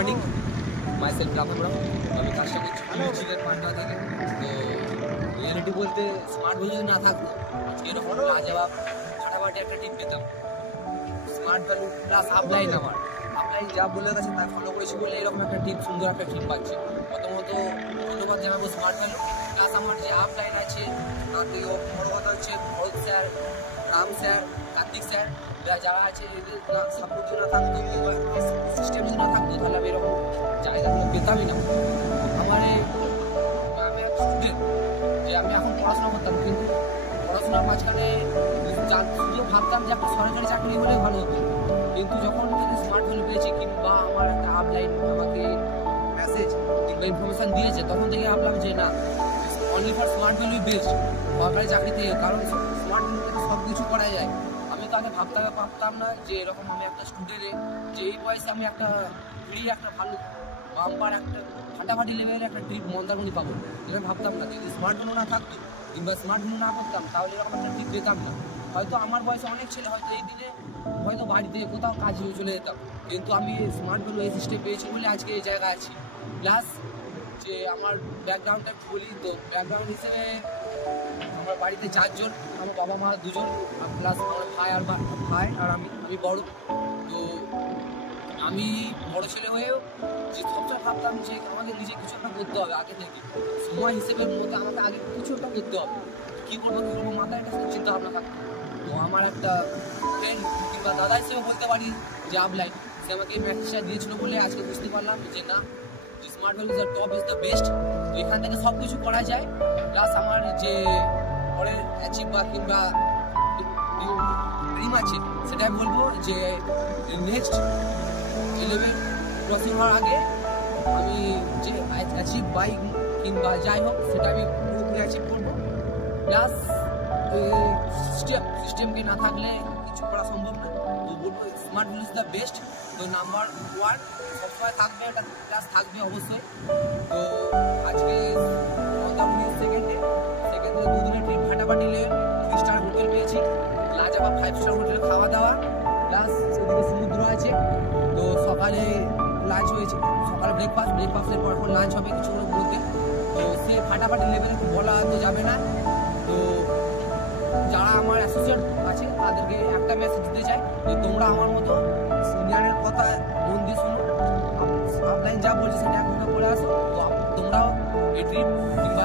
Morning, myself রাধামরাম। আমি কাজটা করছি চিকেন পান্ডা থেকে। তো রিয়ালিটি বলতে স্মার্টফোন যদি না থাকতো আজকে এরকম লাজবাব ফাটাফাটি একটা টিপ পেতাম। স্মার্ট ভ্যালু প্লাস আপলাইন, আমার আপলাইন যা বলে গেছে তা ফলো করেছি বলে এরকম একটা টিপ, সুন্দর একটা টিপ পাচ্ছি। প্রথমত ধন্যবাদ জানাবো স্মার্ট ভ্যালু। প্লাস আমার যে আপলাইন আছে তার থেকেও বড় কথা হচ্ছে Bharat sir, Ram sir, Kartik sir, যারা আছে এদের সাপোর্ট যদি না থাকতো কিংবা সিস্টেম যদি না থাকতো তাহলে আমি এরকম জায়গাগুলো পেতামই না। আমার আমি একটা স্টুডেন্ট, যে আমি এখন পড়াশোনা করতাম, কিন্তু পড়াশোনার মাঝখানে শুধু ভাবতাম যে একটা সরকারি চাকরি হলে ভালো হতো। কিন্তু যখন থেকে স্মার্ট ভ্যালু পেয়েছি কিংবা আমার একটা আপলাইন আমাকে মেসেজ কিংবা ইনফরমেশান দিয়েছে, তখন থেকে ভাবলাম যে না, only for smart value best সরকারি চাকরি থেকে। কারণ স্মার্ট ভ্যালু থেকে সব কিছু করা যায়। আমি তো আগে ভাবতাম না যে এরকম আমি একটা স্টুডেন্টে যে এই বয়সে আমি একটা ফ্রি একটা ভালো বাম্পার একটা ফাটাফাটি লেভেলের একটা ট্রিপ মন্দারমণি পাবো, এটা ভাবতাম না। যদি স্মার্ট ভ্যালু না থাকতো কিংবা স্মার্ট ভ্যালু না করতাম তাহলে এরকম একটা ট্রিপ পেতাম না। হয়তো আমার বয়সে অনেক ছেলে হয়তো এই দিনে হয়তো বাড়িতে কোথাও কাজে চলে যেতাম, কিন্তু আমি স্মার্ট ভ্যালু এই সিস্টেম পেয়েছি বলে আজকে এই জায়গায় আছি। প্লাস যে আমার ব্যাকগ্রাউন্ডটা একটু বলি, তো ব্যাকগ্রাউন্ড হিসেবে আমার বাড়িতে 4 জন, আমার বাবা মা 2 জন, প্লাস আমার ভাই আর আমি বড়। তো আমি বড় ছেলে হয়েও যে সবসময় ভাবতাম যে আমাকে নিজে কিছু একটা করতে হবে আগে থেকে, সময় হিসেবের মধ্যে আমাকে আগে কিছু একটা করতে হবে। কী করবো মাথায় একটা চিন্তা ভাবনা থাকতো। তো আমার একটা ফ্রেন্ড কিংবা দাদা হিসেবে বলতে পারি যে আপলাইন, সে আমাকে এই মেসেজটা দিয়েছিল বলে আজকে বুঝতে পারলাম যে না, smart value is top is the best. তো এখান থেকে সব কিছু করা যায়। প্লাস আমার যে পরের অ্যাচিভ বা কিংবা ড্রিম আছে সেটাই বলবো যে নেক্সট 11 ক্রসিং হওয়ার আগে আমি যে অ্যাচিভ বাইক কিংবা যাই হোক সেটা আমি পুরোপুরি অ্যাচিভ করবো। প্লাস সিস্টেমকে না থাকলে কিছু করা সম্ভব না। তো বলবো smart value is the best. তো নাম্বার 1 সবসময় থাকবে, এটা প্লাস থাকবে অবশ্যই। তো আজকে সেকেন্ডে 2 দিনের ট্রিপ ফাটাফাটি লেভেল, 3 স্টার হোটেল পেয়েছি, লাজবাব 5 স্টার হোটেলে খাওয়া দাওয়া, প্লাস সেদিকে সমুদ্র আছে। তো সকালে লাঞ্চ হয়েছে, সকালে ব্রেকফাস্টের পর লাঞ্চ হবে কিছুক্ষণের মধ্যে। তো সে ফাটাফাটি লেভেলে বলা তো যাবে না। তো যারা আমার অ্যাসোসিয়েট আছে তাদেরকে একটা মেসেজ দিতে চাই যে তোমরা আমার মতো সিনিয়রের কথা মন দিয়ে শোনো, আপলাইন যা বলছে সেটা এখন করে আসো। তো তোমরাও এই ট্রিপ কিংবা